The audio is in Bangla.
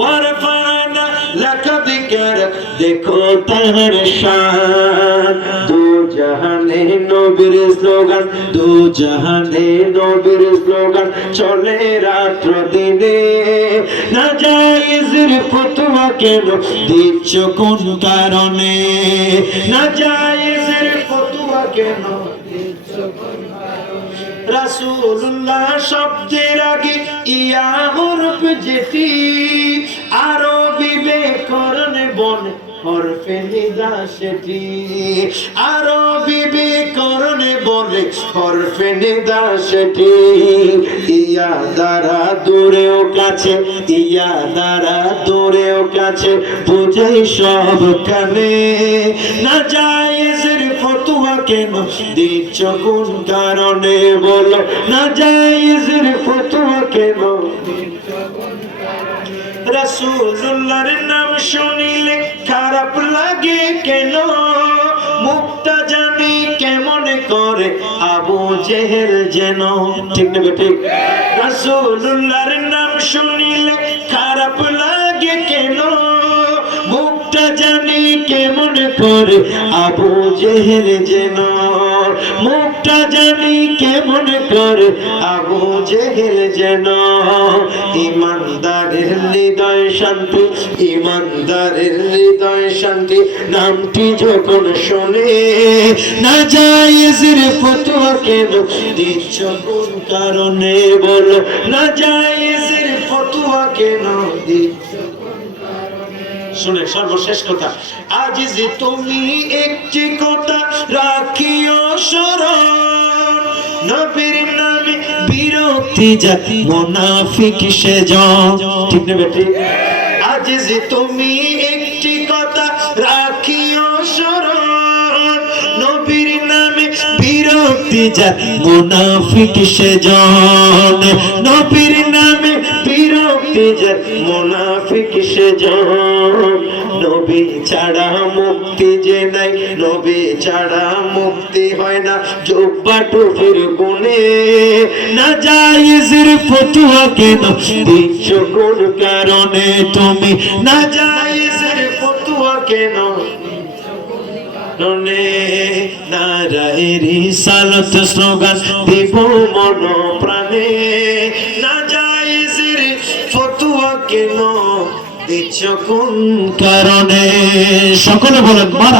ওয়ারফানা লাকা যিকরাক, দেখো তার শান। দু জাহানে নবীর স্লোগান, দু জাহানে নবীর স্লোগান চলে রাত্র দিনে। নাজায়েজের ফতোয়া কেন দিচ্ছ কোন কারণে? নাজায়েজের ফতোয়া কেন দিচ্ছ কোন কারণে? রাসূলুল্লাহ শব্দের আগে ইয়া হরফ যেটি, আরবি ব্যাকরণে বলে হরফে নিদা সেটি। আরবি ব্যাকরণে বলে হরফে নিদা সেটি। ইয়া দ্বারা দূরেও কাছে, ইয়া দ্বারা দূরেও কাছে বুঝাই সব কানে। নাজায়েজের ফতোয়া কেন দিচ্ছ কোন কারণে? বলো নাজায়েজের ফতোয়া কেন দিচ্ছ কোন কারণে? রাসূলুল্লাহর নাম শুনিলে খারাপ লাগে কেন? মুখটা জানি কেমন করে আবু জেহেল যেন। ঠিক না ঠিক? রাসূলুল্লাহর নাম শুনিলে খারাপ লাগে কেন? মুখটা জানি কেমন করে আবু জেহেল যেন। মুখটা জানি কেমন করে আবু জেহেল যেন। ইমানদারের হৃদয় শান্তি, ইমানদারের হৃদয় শান্তি নামটি যখন শোনে। নাজায়েজের ফতোয়া কেন দিচ্ছ কোন কারণে? বলো নাজায়েজের ফতোয়া কেন দিচ্ছ কোন কারণে? শুনে সর্বশেষ কথা, আজ যে তুমি একটি কথা রাখিও স্মরণ, নবীর নামে বিরক্তি জাতি মুনাফিক সেজন। ঠিক না বেটি? আজ যে তুমি একটি কথা রাখিও স্মরণ, নবীর নামে বিরক্তি জাতি মুনাফিক সেজন। নবীর নামে বিরক্তি জাতি মুনাফিক সেজন। নবী ছাড়া মুক্তি যে নাই, নবী ছাড়া মুক্তি হয় না জুব্বা টুপির গুণে। নাজায়েজের ফতোয়া কেন দিচ্ছ কোন কারণে? তুমি নাজায়েজের ফতোয়া কেন দিচ্ছ কোন কারণে? নারায়ে রিসালাত স্লোগান দিব মন প্রাণে। নাজায়েজের ফতোয়া কেন দিচ্ছ কোন কারণে? সকলে বলেন মারা।